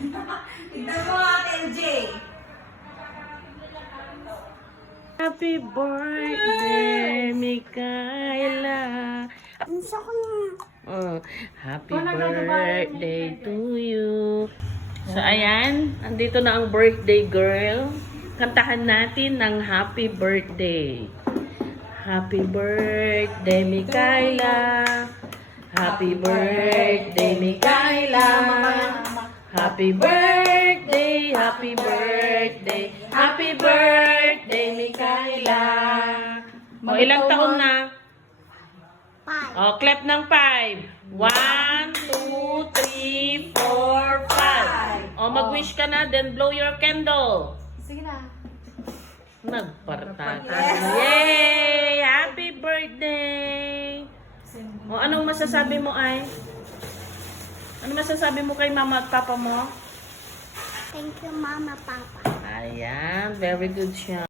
Tignan mo, Ate LJ. Happy birthday, Mikaela. Isa ko na. Happy birthday to you. So, ayan. Andito na ang birthday girl. Kantahan natin ng happy birthday. Happy birthday, Mikaela. Happy birthday, Mikaela. Happy birthday, happy birthday, happy birthday, Mikaela. O, ilang taon na? 5. O, clap ng 5. 1, 2, 3, 4, 5. O, mag-wish ka na, then blow your candle. Sige na. Nagpartata. Yay! Happy birthday! O, anong masasabi mo, ay? Ano masasabi mo kay mama at papa mo? Thank you, Mama, Papa. Ayan, very good siya.